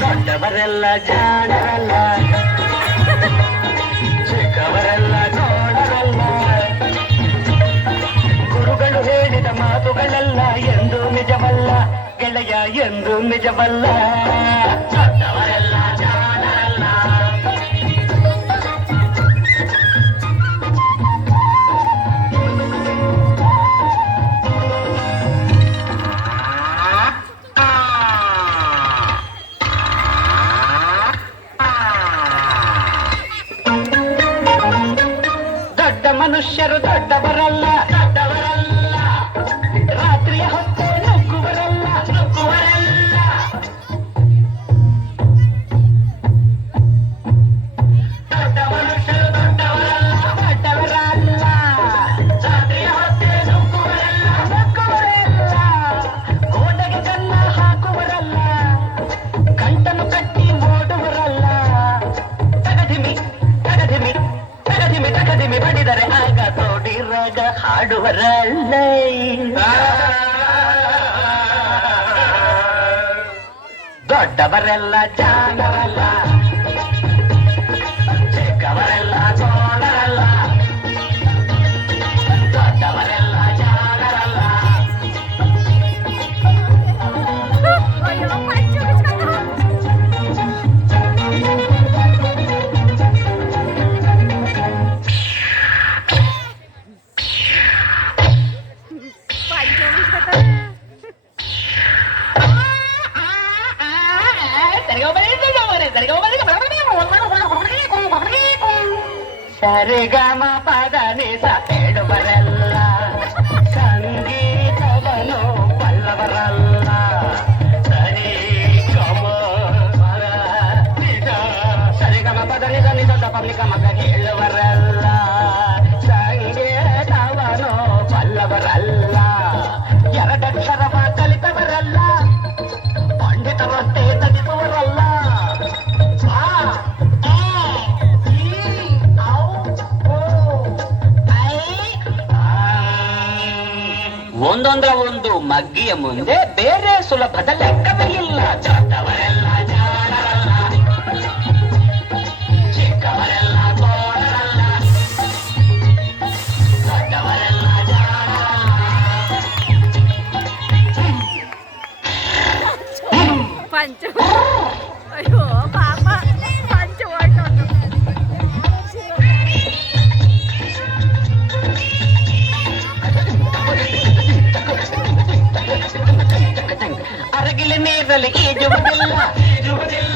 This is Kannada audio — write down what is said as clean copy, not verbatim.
ದೊಡ್ಡವರೆಲ್ಲ ಜಾಣರಲ್ಲ, ಚಿಕ್ಕವರೆಲ್ಲ ನೋಡರಲ್ಲ. ಗುರುಗಳು ಹೇಳಿದ ಮಾತುಗಳೆಲ್ಲ ಎಂದು ನಿಜವಲ್ಲ ಗೆಳೆಯ, ಎಂದು ನಿಜವಲ್ಲ. ದೊಡ್ಡವರೆಲ್ಲ ಜಾಣರಲ್ಲ. ದೊಡ್ಡ ಮನುಷ್ಯರು ದೊಡ್ಡವರಲ್ಲ, ದೊಡ್ಡವರಲ್ಲ. ರಾತ್ರಿಯ ಹೊತ್ತು ನುಗ್ಗುವರಲ್ಲ, ನುಗ್ಗುವರಲ್ಲ. ದೊಡ್ಡ ಮನುಷ್ಯರು ದೊಡ್ಡವರಲ್ಲ, ದೊಡ್ಡವರಲ್ಲ. ರಾತ್ರಿಯ ಹೊತ್ತು ನುಗ್ಗುವರಲ್ಲ, ನುಗ್ಗುವರಲ್ಲ. ಗೋಡೆಗೆ ಕನ್ನ ಹಾಕುವರಲ್ಲ, ಗಂಟನ್ನು ಕಟ್ಟಿ ಓಡುವರಲ್ಲ. ತಗದಿಮಿ ತಗದಿಮಿ ತಗದಿಮಿ ತಗದಿಮಿ ಬಡಿದರೆ ಆಗ ತೋಡಿ ರಾಗ ಹಾಡುವರಲ್ಲ. ದೊಡ್ಡವರೆಲ್ಲ ಜಾಣರಲ್ಲ, ಚಿಕ್ಕವರೆಲ್ಲ ಸೋಣರಲ್ಲ. ದೊಡ್ಡವರೆಲ್ಲ ಜಾಣರಲ್ಲ. ಸರಿಗಮ ಪದ ನಿಸ ಹೇಳುವರಲ್ಲ, ಸಂಗೀತವನು ಬಲ್ಲವರಲ್ಲ. ಸರಿ ಗಮ ಪದ ನಿಸ, ಸರಿಗಮ ಪದ ನಿಸ ನಿಸ ಪಬ್ಲಿಕ ಮಗ ಹೇಳುವರಲ್ಲ, ಸಂಗೀತವನು ಬಲ್ಲವರಲ್ಲ. ಎರಡಕ್ಷರವ ಕಲಿತವರಲ್ಲ, ಪಂಡಿತರಷ್ಟೇ ತಗಿಸುವರಲ್ಲ. ಒಂದೊಂದರ ಒಂದು ಮಗ್ಗಿಯ ಮುಂದೆ ಬೇರೆ ಸುಲಭದ ಲೆಕ್ಕವೇ ಇಲ್ಲ. ದೊಡ್ಡವರೆಲ್ಲ ಜಾಣರಲ್ಲ, ಚಿಕ್ಕವರೆಲ್ಲ ಕೋಣರಲ್ಲ. ದೊಡ್ಡವರೆಲ್ಲ ಪಂಚ ಅಯ್ಯೋ ಪಾಪ ಪಂಚ ಹೊರಟೋದು. ಅರಗಿಲ ನೀರಲ್ಲಿ ಈಜುವುದಿಲ್ಲ, ಈಜುವುದಿಲ್ಲ.